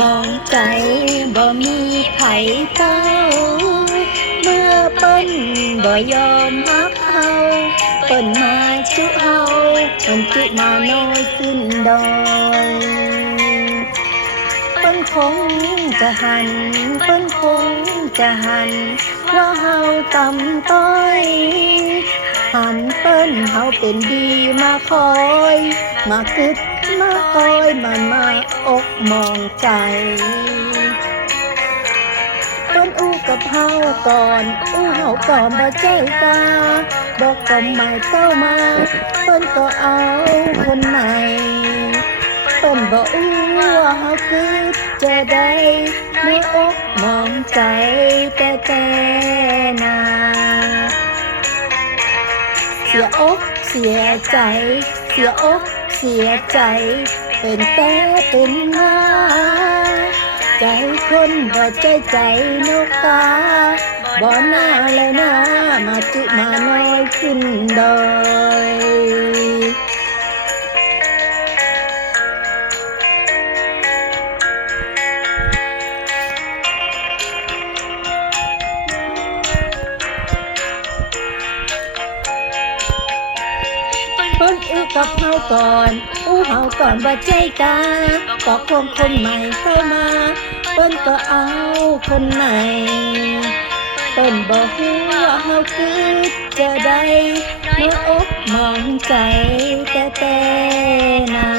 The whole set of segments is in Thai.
มองใจบ่มีไผเต้า เมื่อเปิ้นบ่ยอมฮักเฮาเปิ้นมาจุเฮาเปิ้นจุมาน้อยขึ้นดอยเปิ้นคงจะหันเปิ้นคงจะหันเพราเฮาต่ำต้อยหันเปิ้นเฮาเป็นดีมาคอย มากึ ดมาคอยมันมาอกมองใจเปิ้นอู้กับเฮาก่อน อู้เฮาก่อนบ่ใจตาบอกก็ไม่เข้ามาเปิ้นก็เอาคนใหม่เปิ้นบอกอู้ว่าเฮาคือจะได้ไม่อกมองใจแต่แต่นาเสียอกเสียใจ เสียอก สียใจ เป็นแต่เป็นมาใจคนบ่ใจใจนกกาบ่น่าเลยนะมาจุมาน้อยขึ้นดอย อู้กับเฮาก่อน อู้เฮาก่อนว่าใจกาก็คงคนใหม่เข้ามาเปิ้นก็เอาคนใหม่เปิ้นบอกว่าเฮาคือจะได้เมื่ออกมองใจแต่แต่นา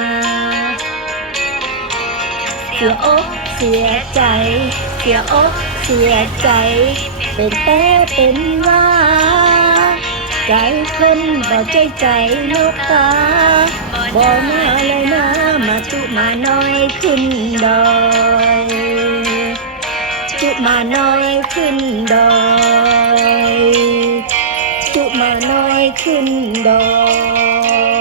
เสียอกเสียใจ เสียอกเสียใจ เป็นแต่เป็นว่า ใจคนบ่ใจใจนกตา บ่มาเลยนะมาจุมาน้อยขึ้นดอยจุมาน้อยขึ้นดอยจุมาน้อยขึ้นดอย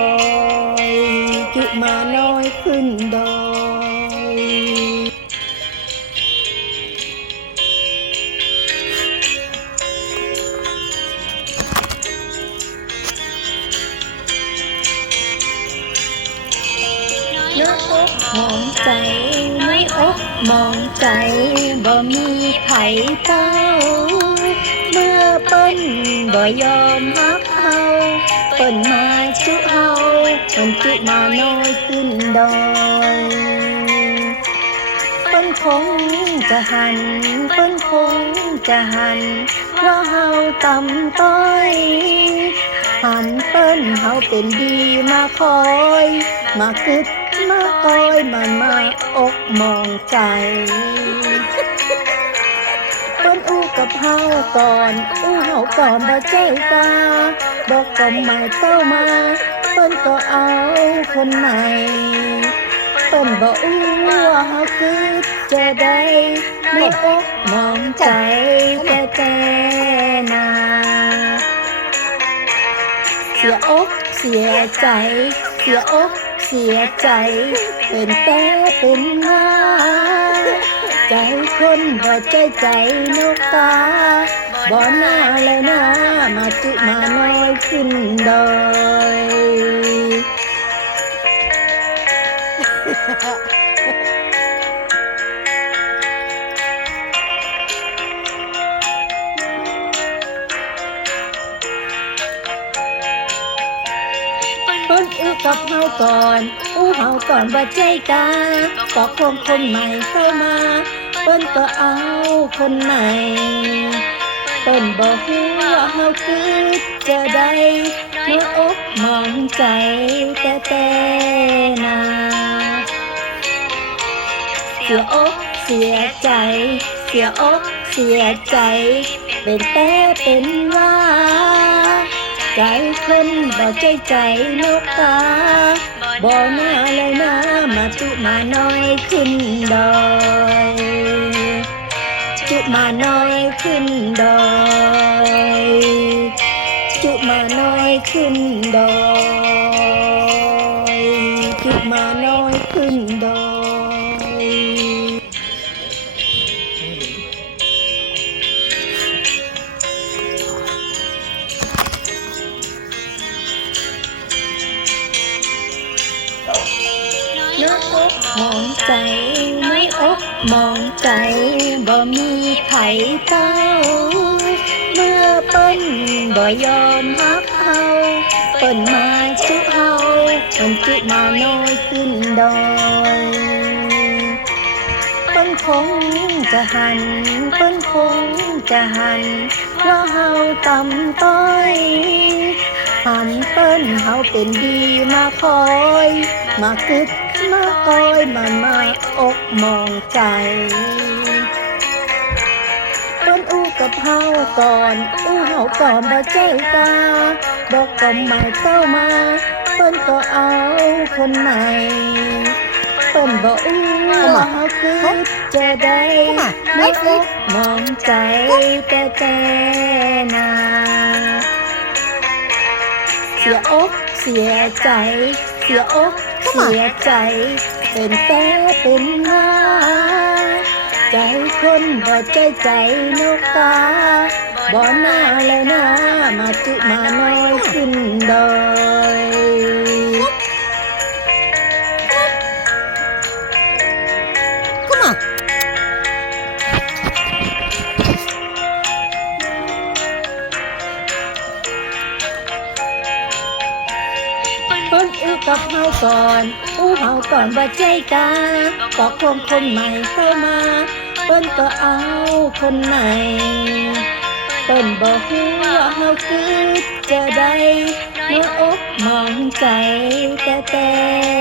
ใจน้อยอกมองใจบ่มีไผเต้า เมื่อเปิ้นบ่ยอมฮักเฮาเปิ้นมาจุเฮาเปิ้นจุมาน้อยขึ้นดอยเปิ้นคงจะหันเปิ้นคงจะหันเพราเฮาต่ำต้อยหันเปิ้นเฮาเป็นดีมาคอย มากึ ดมาคอยมันมาอกมองใจเปิ้นอู้กับเฮาก่อนอู้เฮาก่อนบ่ใจตาบอกก็ไม่เข้ามาเปิ้นก็เอาคนใหม่เปิ้นบอกอู้ว่าเฮาคือจะได้ไม่อกมองใจแต่แต่นาเสียอกเสียใจ เสียอก เสียใจ เป็นแต่เป็นมาใจคนบ่ใจใจนกตาบ่น่าเลยนะมาจุมาน้อยขึ้นดอย เปิ้นอู้กับเฮาก่อน อู้เฮาก่อนว่าใจกาก็คงคนใหม่เข้ามาเปิ้นก็เอาคนใหม่เปิ้นบอกว่าเฮาคือจะได้เมื่ออกมองใจแต่แต่นาเสียอกเสียใจ เสียอกเสียใจ เป็นแต่เป็นว่า ใจคนบ่ใจใจนกตาบ่มาเลยนะมาจุมาน้ มองใจน้อยอกมองใจบ่มีไผเต้า เมื่อเปิ้นบ่ยอมฮักเฮาเปิ้นมาชุเฮาเปิ้นจุมาน้อยขึ้นดอยเปิ้นคงจะหันเปิ้นคงจะหันเพราะเฮาต่ำต้อยหันเปิ้นเฮาเป็นดีมาคอย มากึด มาคอยมันมาอกมองใจเปิ้นอู้กับเฮาก่อนอู้เฮาก่อนบ่ใจกาบอกก็ไม่เข้ามาเปิ้นก็เอาคนใหม่เปิ้นบ่อู้ว่าเฮาคือจะได้ไม่อกมองใจแต่แต่นาเสียอกเสียใจ เสียอก เสียใจ เป็นแต่เป็นมาใจคนบ่ใจใจนกกาบ่หน้าเลยนะมาจุมาน้อยขึ้นดอย ก่อนอู้เฮาก่อนบ่ใจกาบอกคงคนใหม่เข้ามาเปิ้นก็เอาคนใหม่เปิ้นบอกว่าเฮาคือจะได้เมื่ออกมองใจแต่แต่